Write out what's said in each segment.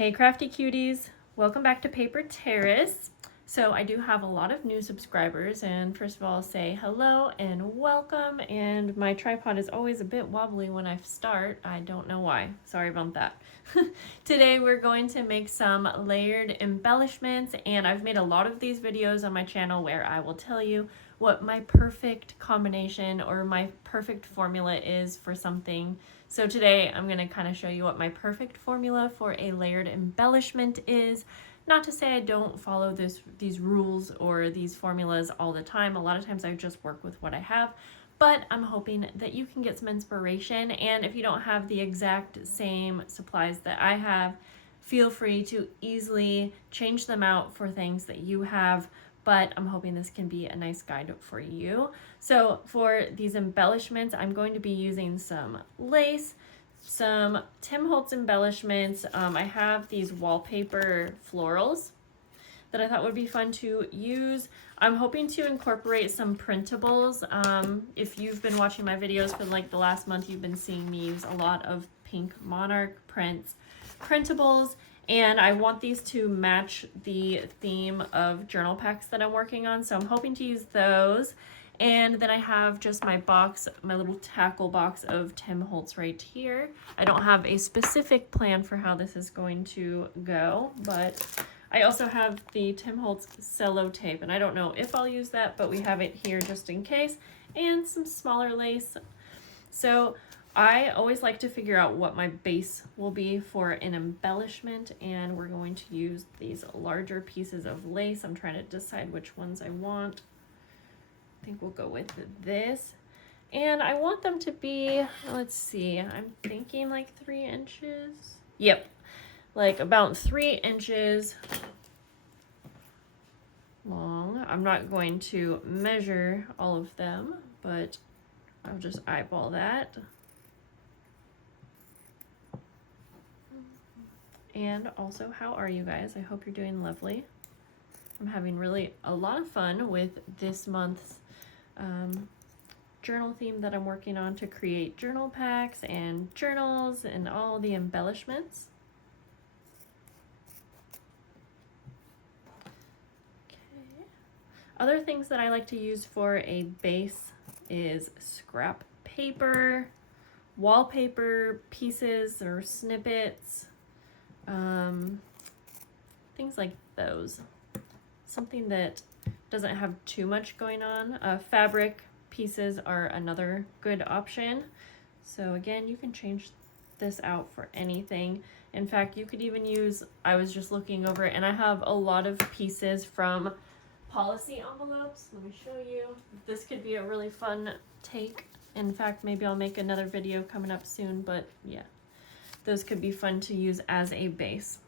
Hey crafty cuties, welcome back to Paper Terrace. So I do have a lot of new subscribers, and first of all I'll say hello and welcome, and my tripod is always a bit wobbly when I start. I don't know why, sorry about that. Today we're going to make some layered embellishments, and I've made a lot of these videos on my channel where I will tell you what my perfect combination or my perfect formula is for something. So today I'm going to kind of show you what my perfect formula for a layered embellishment is. Not to say I don't follow these rules or these formulas all the time. A lot of times I just work with what I have, but I'm hoping that you can get some inspiration. And if you don't have the exact same supplies that I have, feel free to easily change them out for things that you have. But I'm hoping this can be a nice guide for you. So for these embellishments, I'm going to be using some lace, some Tim Holtz embellishments. I have these wallpaper florals that I thought would be fun to use. I'm hoping to incorporate some printables. If you've been watching my videos for like the last month, you've been seeing me use a lot of pink monarch printables. And I want these to match the theme of journal packs that I'm working on. So I'm hoping to use those. And then I have just my box, my little tackle box of Tim Holtz right here. I don't have a specific plan for how this is going to go, but I also have the Tim Holtz cello tape, and I don't know if I'll use that, but we have it here just in case, and some smaller lace. So I always like to figure out what my base will be for an embellishment, and we're going to use these larger pieces of lace. I'm trying to decide which ones I want. I think we'll go with this. And I want them to be, let's see, I'm thinking like 3 inches. Yep, like about 3 inches long. I'm not going to measure all of them, but I'll just eyeball that. And also, how are you guys? I hope you're doing lovely. I'm having really a lot of fun with this month's journal theme that I'm working on to create journal packs and journals and all the embellishments. Okay. Other things that I like to use for a base is scrap paper, wallpaper pieces or snippets, things like those. Something that doesn't have too much going on. Fabric pieces are another good option. So again, you can change this out for anything. In fact, you could even use, I was just looking over it, and I have a lot of pieces from policy envelopes. Let me show you. This could be a really fun take. In fact, maybe I'll make another video coming up soon, but yeah, those could be fun to use as a base.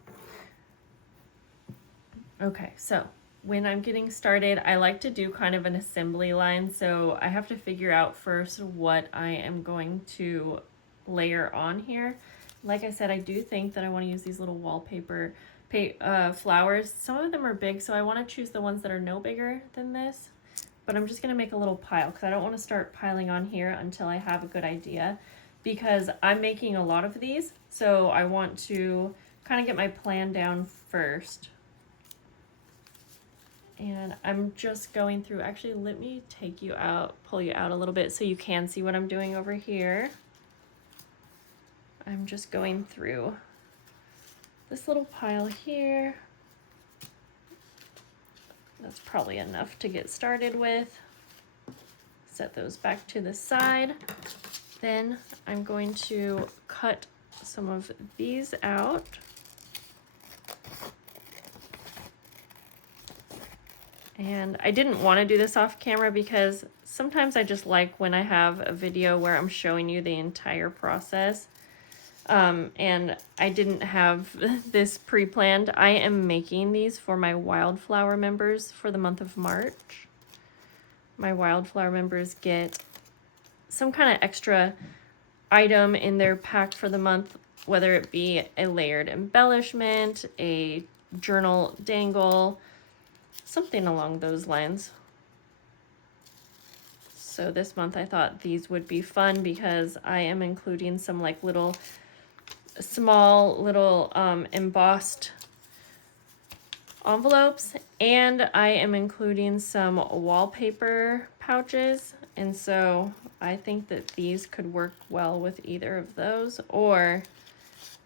Okay, so when I'm getting started, I like to do kind of an assembly line. So I have to figure out first what I am going to layer on here. Like I said, I do think that I want to use these little wallpaper flowers. Some of them are big, so I want to choose the ones that are no bigger than this. But I'm just going to make a little pile because I don't want to start piling on here until I have a good idea, because I'm making a lot of these. So I want to kind of get my plan down first. And I'm just going through, actually, let me take you out, pull you out a little bit so you can see what I'm doing over here. I'm just going through this little pile here. That's probably enough to get started with. Set those back to the side. Then I'm going to cut some of these out. And I didn't want to do this off camera because sometimes I just like when I have a video where I'm showing you the entire process. And I didn't have this pre-planned. I am making these for my Wildflower members for the month of March. My Wildflower members get some kind of extra item in their pack for the month, whether it be a layered embellishment, a journal dangle, something along those lines. So this month I thought these would be fun because I am including some like little small little embossed envelopes, and I am including some wallpaper pouches, and so I think that these could work well with either of those, or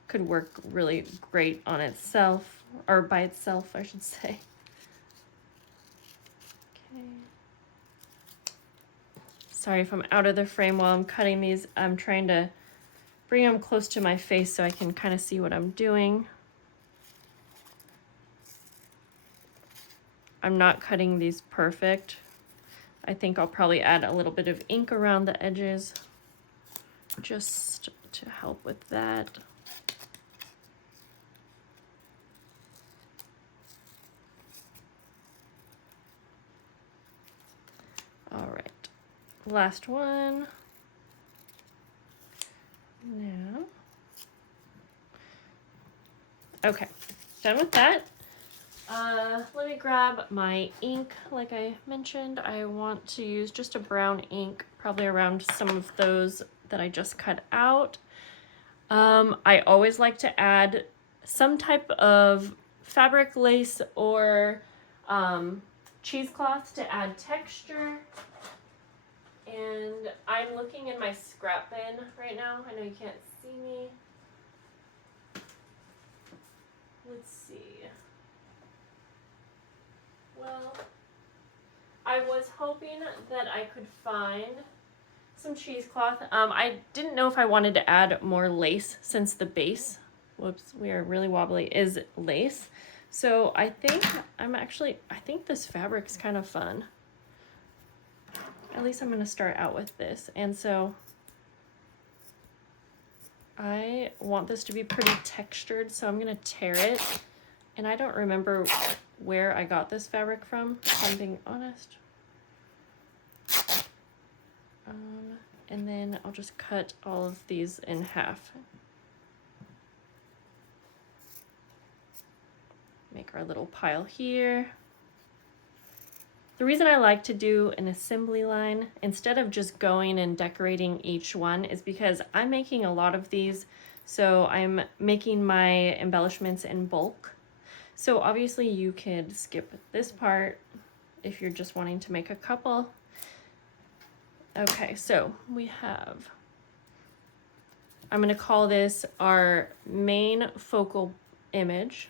could work really great on itself, or by itself, I should say. Okay. Sorry if I'm out of the frame while I'm cutting these. I'm trying to bring them close to my face so I can kind of see what I'm doing. I'm not cutting these perfect. I think I'll probably add a little bit of ink around the edges just to help with that. All right, last one. Now, okay, done with that. Let me grab my ink. Like I mentioned, I want to use just a brown ink, probably around some of those that I just cut out. I always like to add some type of fabric, lace, or cheesecloth to add texture. And I'm looking in my scrap bin right now. I know you can't see me. Let's see. Well, I was hoping that I could find some cheesecloth. I didn't know if I wanted to add more lace since the base, whoops, we are really wobbly, is lace. So I think I think this fabric's kind of fun. At least I'm going to start out with this. And so I want this to be pretty textured, so I'm going to tear it. And I don't remember where I got this fabric from, if I'm being honest. And then I'll just cut all of these in half. Make our little pile here. The reason I like to do an assembly line instead of just going and decorating each one is because I'm making a lot of these, so I'm making my embellishments in bulk. So obviously you could skip this part if you're just wanting to make a couple. Okay, so we have, I'm going to call this our main focal image.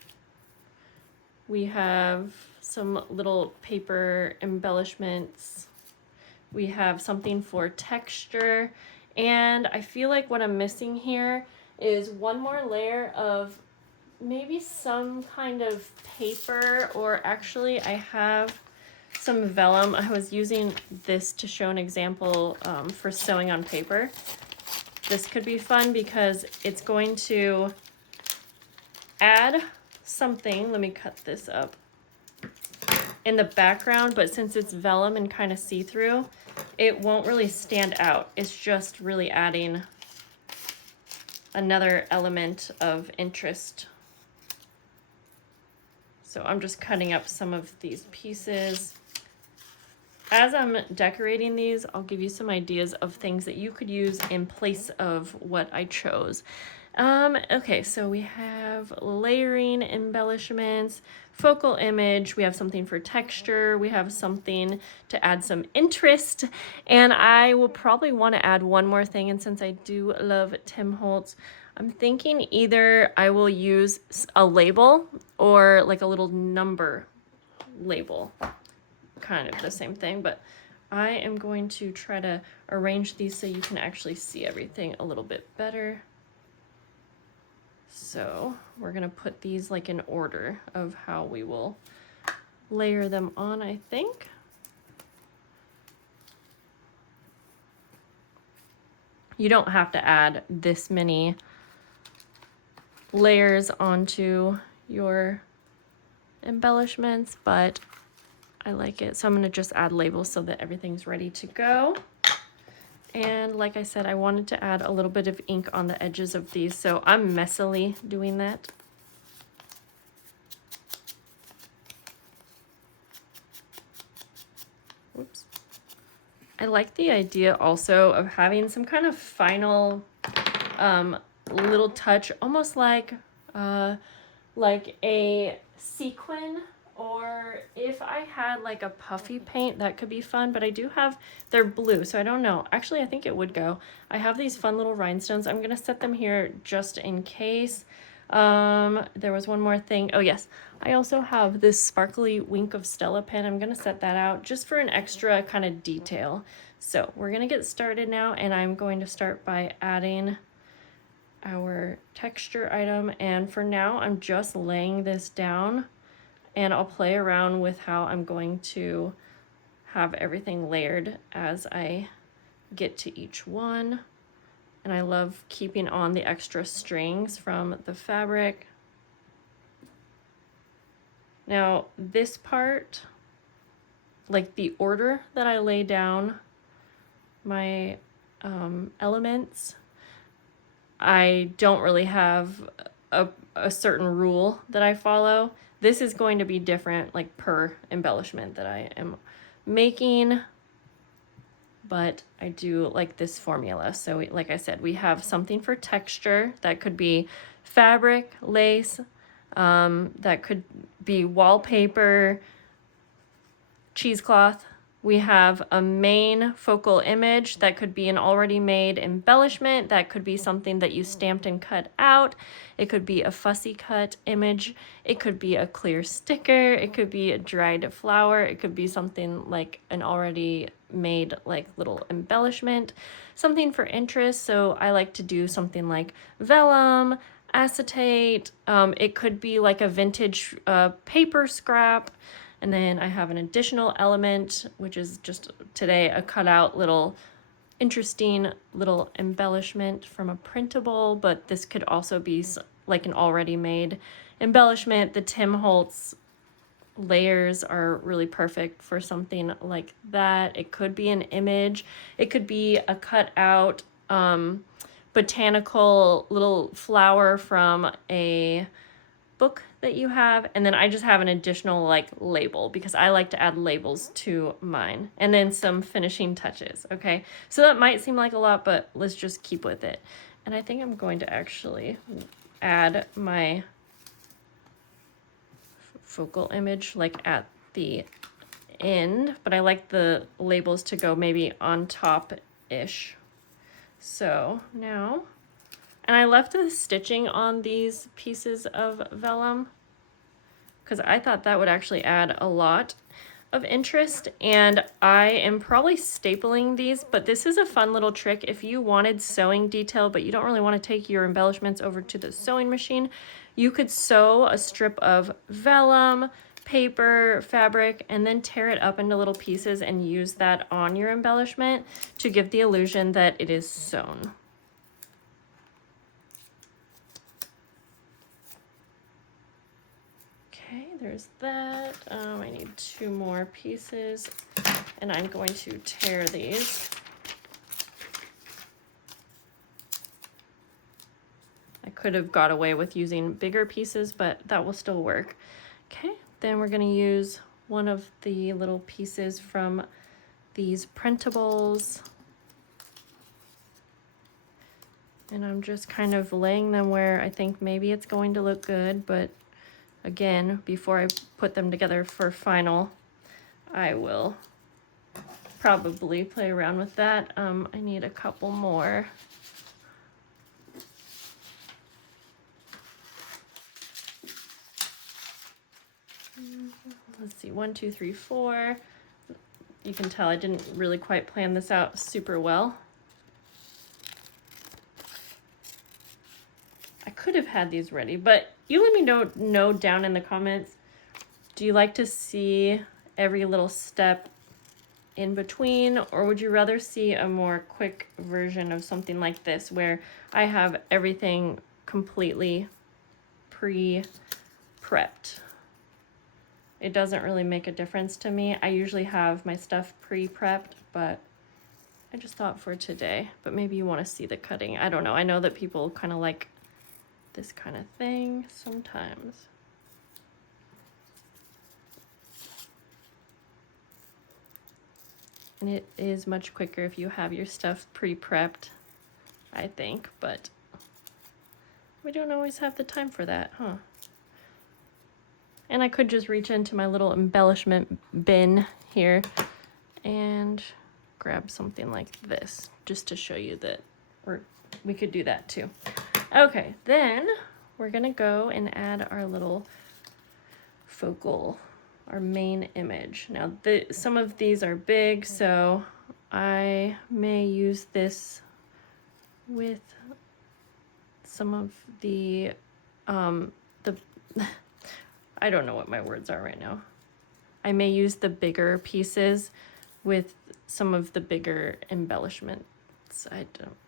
We have some little paper embellishments. We have something for texture. And I feel like what I'm missing here is one more layer of maybe some kind of paper, or actually I have some vellum. I was using this to show an example for sewing on paper. This could be fun because it's going to add something. Let me cut this up in the background, but since it's vellum and kind of see-through, it won't really stand out. It's just really adding another element of interest. So I'm just cutting up some of these pieces. As I'm decorating these, I'll give you some ideas of things that you could use in place of what I chose. Okay, so we have layering embellishments, focal image, we have something for texture, we have something to add some interest, and I will probably want to add one more thing, and since I do love Tim Holtz, I'm thinking either I will use a label or like a little number label, kind of the same thing, but I am going to try to arrange these so you can actually see everything a little bit better. So we're gonna put these like in order of how we will layer them on, I think. You don't have to add this many layers onto your embellishments, but I like it. So I'm gonna just add labels so that everything's ready to go. And like I said, I wanted to add a little bit of ink on the edges of these, so I'm messily doing that. Whoops. I like the idea also of having some kind of final little touch, almost like a sequin, or if I had like a puffy paint, that could be fun. But I do have, they're blue, so I don't know. Actually, I think it would go. I have these fun little rhinestones. I'm gonna set them here just in case. There was one more thing. Oh yes, I also have this sparkly Wink of Stella pen. I'm gonna set that out just for an extra kind of detail. So we're gonna get started now, and I'm going to start by adding our texture item. And for now, I'm just laying this down, and I'll play around with how I'm going to have everything layered as I get to each one. And I love keeping on the extra strings from the fabric. Now this part, like the order that I lay down my elements, I don't really have a certain rule that I follow. This is going to be different like per embellishment that I am making, but I do like this formula. So like I said, we have something for texture that could be fabric, lace, that could be wallpaper, cheesecloth. We have a main focal image that could be an already made embellishment. That could be something that you stamped and cut out. It could be a fussy cut image. It could be a clear sticker. It could be a dried flower. It could be something like an already made like little embellishment, something for interest. So I like to do something like vellum, acetate. It could be like a vintage paper scrap. And then I have an additional element, which is just today a cutout little interesting little embellishment from a printable, but this could also be like an already made embellishment. The Tim Holtz layers are really perfect for something like that. It could be an image. It could be a cut out botanical little flower from a book that you have, and then I just have an additional like label because I like to add labels to mine, and then some finishing touches. Okay, so that might seem like a lot, but let's just keep with it. And I think I'm going to actually add my focal image like at the end, but I like the labels to go maybe on top-ish. So now, and I left the stitching on these pieces of vellum because I thought that would actually add a lot of interest, and I am probably stapling these, but this is a fun little trick. If you wanted sewing detail, but you don't really want to take your embellishments over to the sewing machine, you could sew a strip of vellum, paper, fabric, and then tear it up into little pieces and use that on your embellishment to give the illusion that it is sewn. Okay, there's that. I need 2 more pieces, and I'm going to tear these. I could have got away with using bigger pieces, but that will still work. Okay, then we're going to use one of the little pieces from these printables. And I'm just kind of laying them where I think maybe it's going to look good, but again, before I put them together for final, I will probably play around with that. I need a couple more. Let's see, 1, 2, 3, 4. You can tell I didn't really quite plan this out super well. I could have had these ready, but you let me know down in the comments. Do you like to see every little step in between, or would you rather see a more quick version of something like this where I have everything completely pre-prepped? It doesn't really make a difference to me. I usually have my stuff pre-prepped, but I just thought for today, but maybe you want to see the cutting. I don't know. I know that people kind of like this kind of thing sometimes. And it is much quicker if you have your stuff pre-prepped, I think, but We don't always have the time for that, huh? And I could just reach into my little embellishment bin here and grab something like this, just to show you that we could do that too. Okay, then we're gonna go and add our little focal, our main image. Now, some of these are big, so I may use this with some of the I don't know what my words are right now. I may use the bigger pieces with some of the bigger embellishments.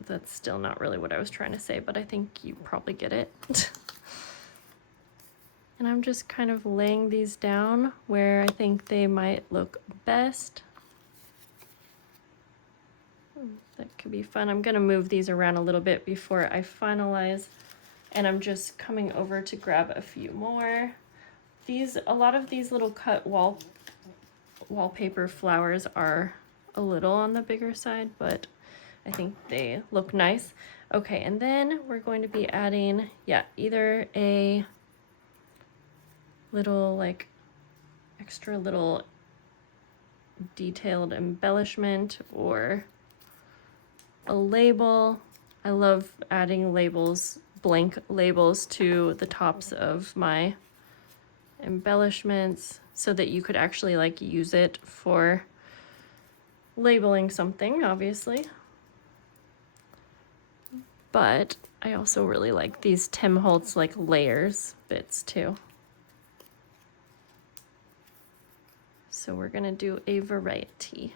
That's still not really what I was trying to say, but I think you probably get it. And I'm just kind of laying these down where I think they might look best. That could be fun. I'm gonna move these around a little bit before I finalize, and I'm just coming over to grab a few more. A lot of these little cut wallpaper flowers are a little on the bigger side, but I think they look nice. Okay, and then we're going to be adding, yeah, either a little like extra little detailed embellishment or a label. I love adding labels, blank labels to the tops of my embellishments so that you could actually like use it for labeling something, obviously. But I also really like these Tim Holtz like layers bits too. So we're gonna do a variety.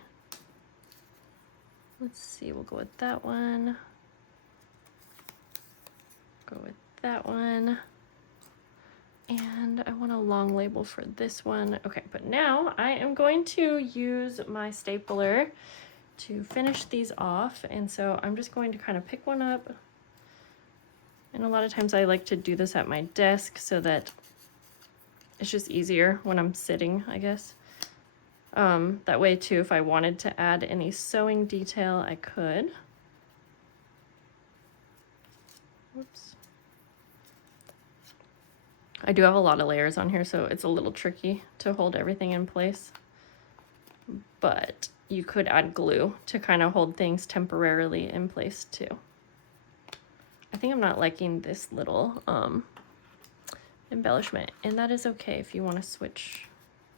Let's see, we'll go with that one. Go with that one. And I want a long label for this one. Okay, but now I am going to use my stapler to finish these off. And so I'm just going to kind of pick one up. And a lot of times I like to do this at my desk so that it's just easier when I'm sitting, I guess. That way too, if I wanted to add any sewing detail, I could. Whoops. I do have a lot of layers on here, so it's a little tricky to hold everything in place. But you could add glue to kind of hold things temporarily in place too. I think I'm not liking this little embellishment, and that is okay if you want to switch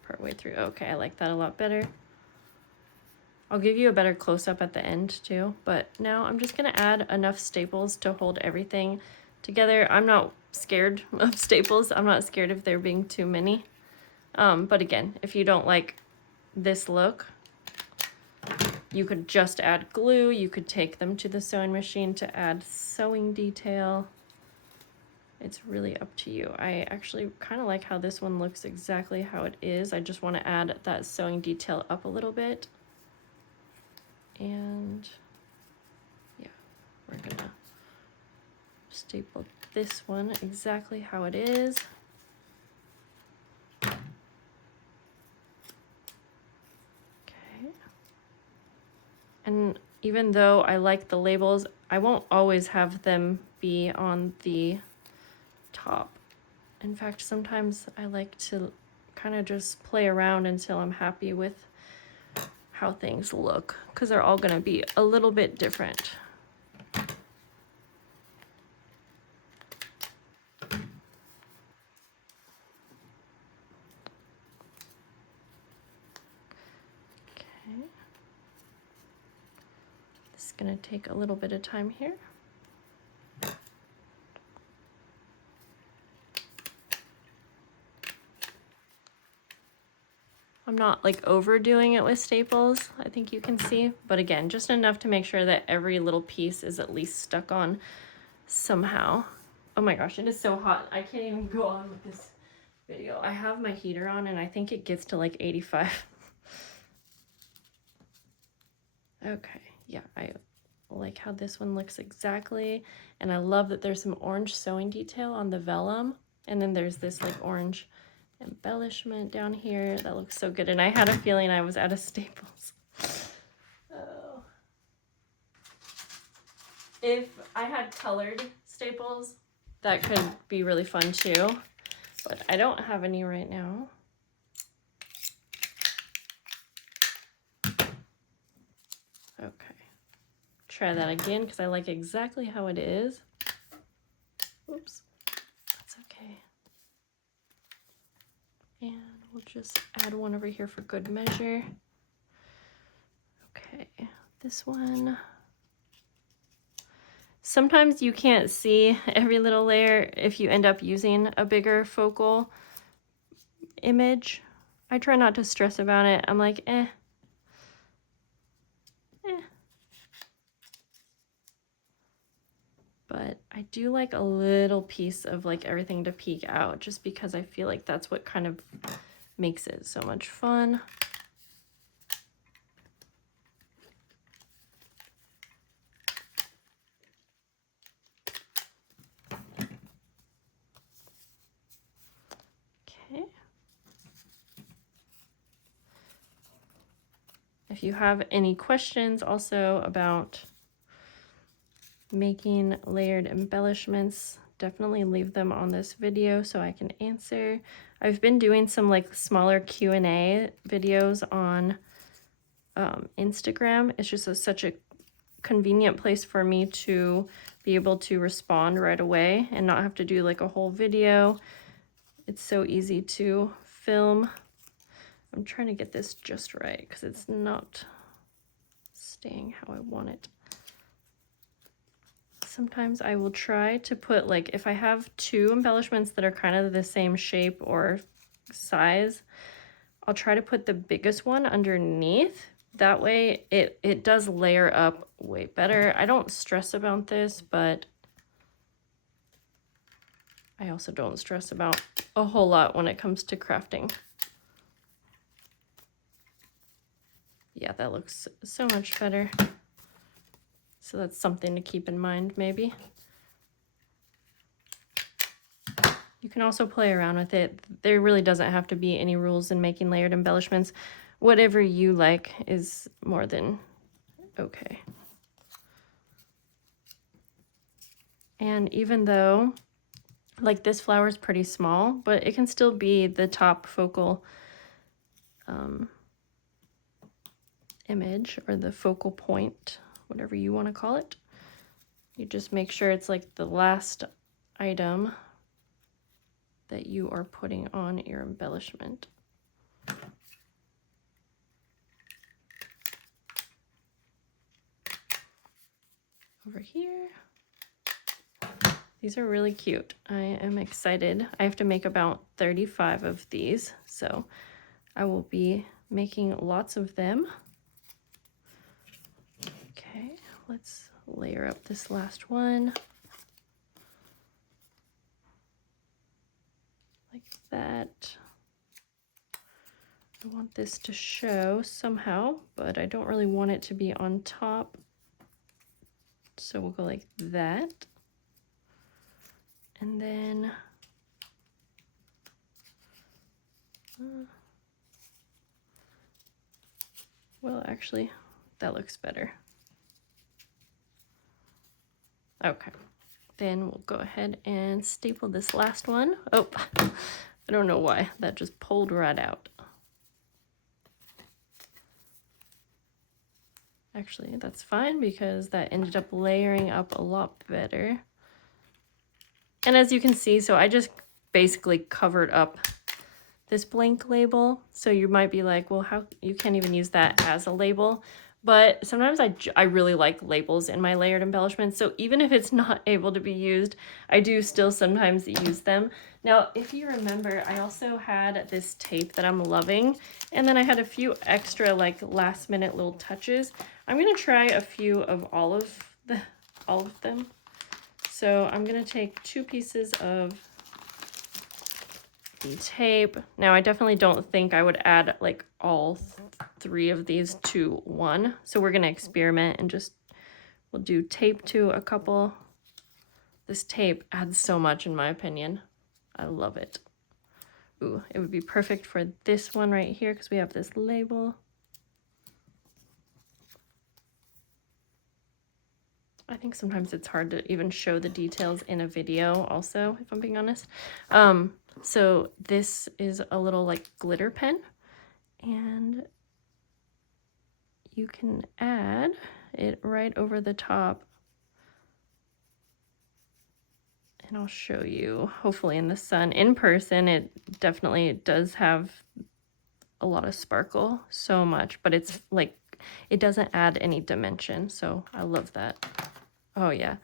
partway through. Okay, I like that a lot better. I'll give you a better close-up at the end too, but now I'm just gonna add enough staples to hold everything together. I'm not scared of staples. I'm not scared of there being too many. But again, if you don't like this look, you could just add glue. You could take them to the sewing machine to add sewing detail. It's really up to you. I actually kind of like how this one looks exactly how it is. I just want to add that sewing detail up a little bit. And yeah, we're gonna staple this one exactly how it is. Okay. And even though I like the labels, I won't always have them be on the top. In fact, sometimes I like to kind of just play around until I'm happy with how things look, because they're all going to be a little bit different. Okay. This is going to take a little bit of time here. I'm not like overdoing it with staples, I think you can see, but again, just enough to make sure that every little piece is at least stuck on somehow. Oh my gosh, it is so hot. I can't even go on with this video. I have my heater on and I think it gets to like 85. Okay, yeah, I like how this one looks exactly. And I love that there's some orange sewing detail on the vellum. And then there's this like orange embellishment down here that looks so good, and I had a feeling I was out of staples. Oh. If I had colored staples, that could be really fun too, but I don't have any right now. Okay, try that again because I like exactly how it is. Oops, that's okay. And we'll just add one over here for good measure. Okay, this one. Sometimes you can't see every little layer if you end up using a bigger focal image. I try not to stress about it. I'm like, eh. But I do like a little piece of like everything to peek out just because I feel like that's what kind of makes it so much fun. Okay. If you have any questions also about making layered embellishments, definitely leave them on this video so I can answer. I've been doing some like smaller Q&A videos on Instagram. It's just such a convenient place for me to be able to respond right away and not have to do like a whole video. It's so easy to film. I'm trying to get this just right because it's not staying how I want it. Sometimes I will try to put, like, if I have two embellishments that are kind of the same shape or size, I'll try to put the biggest one underneath. That way it does layer up way better. I don't stress about this, but I also don't stress about a whole lot when it comes to crafting. Yeah, that looks so much better. So that's something to keep in mind, maybe. You can also play around with it. There really doesn't have to be any rules in making layered embellishments. Whatever you like is more than okay. And even though, like, this flower is pretty small, but it can still be the top focal image, or the focal point, whatever you want to call it. You just make sure it's like the last item that you are putting on your embellishment. Over here. These are really cute. I am excited. I have to make about 35 of these, so I will be making lots of them. Okay, let's layer up this last one. Like that. I want this to show somehow, but I don't really want it to be on top. So we'll go like that. And then well, actually, that looks better. Okay, then we'll go ahead and staple this last one. Oh, I don't know why, that just pulled right out. Actually, that's fine because that ended up layering up a lot better. And as you can see, so I just basically covered up this blank label. So you might be like, well, how you can't even use that as a label. But sometimes I really like labels in my layered embellishments. So even if it's not able to be used, I do still sometimes use them. Now, if you remember, I also had this tape that I'm loving. And then I had a few extra like last minute little touches. I'm going to try a few of all of them. So I'm going to take 2 pieces of the tape. Now, I definitely don't think I would add like all 3 of these to one. So we're going to experiment and we'll do tape to a couple. This tape adds so much in my opinion. I love it. Ooh, it would be perfect for this one right here because we have this label. I think sometimes it's hard to even show the details in a video also, if I'm being honest. So this is a little like glitter pen, and you can add it right over the top. And I'll show you, hopefully in the sun. In person, it definitely does have a lot of sparkle, so much, but it's like, it doesn't add any dimension, so I love that. Oh yeah,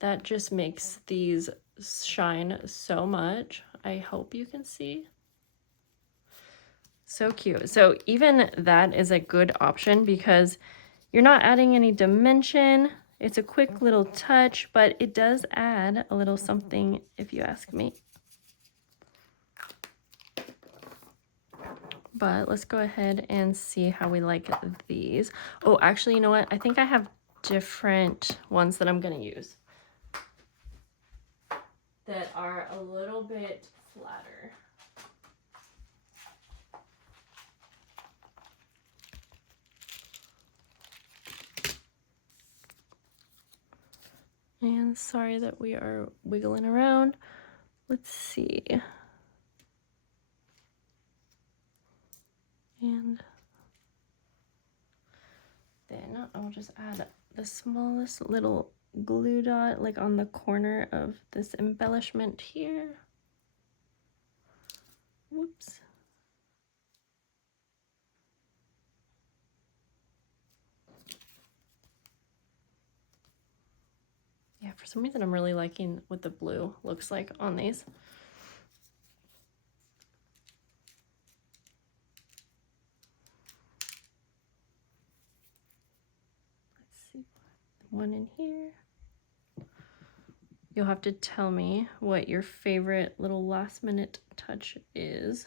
that just makes these shine so much. I hope you can see. So cute. So even that is a good option because you're not adding any dimension. It's a quick little touch, but it does add a little something if you ask me. But let's go ahead and see how we like these. Oh, actually, you know what? I think I have different ones that I'm going to use that are a little bit flatter. And sorry that we are wiggling around. Let's see. And then I'll just add the smallest little glue dot like on the corner of this embellishment here. Whoops. Yeah, for some reason I'm really liking what the blue looks like on these. Let's see, one in here. You'll have to tell me what your favorite little last minute touch is.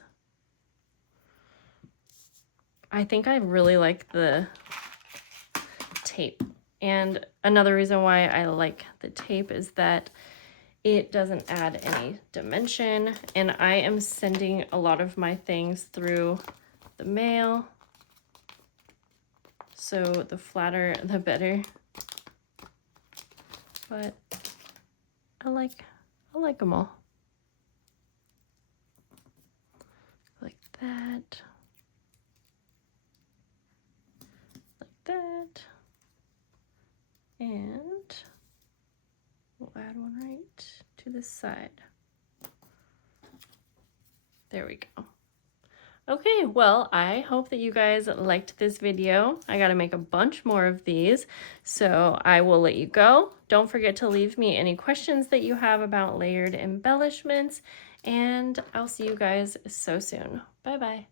I think I really like the tape. And another reason why I like the tape is that it doesn't add any dimension, and I am sending a lot of my things through the mail, so the flatter the better. But I like them all. Like that. Like that. And we'll add one right to the side. There we go. Okay, well, I hope that you guys liked this video. I gotta make a bunch more of these, so I will let you go. Don't forget to leave me any questions that you have about layered embellishments, and I'll see you guys so soon. Bye-bye.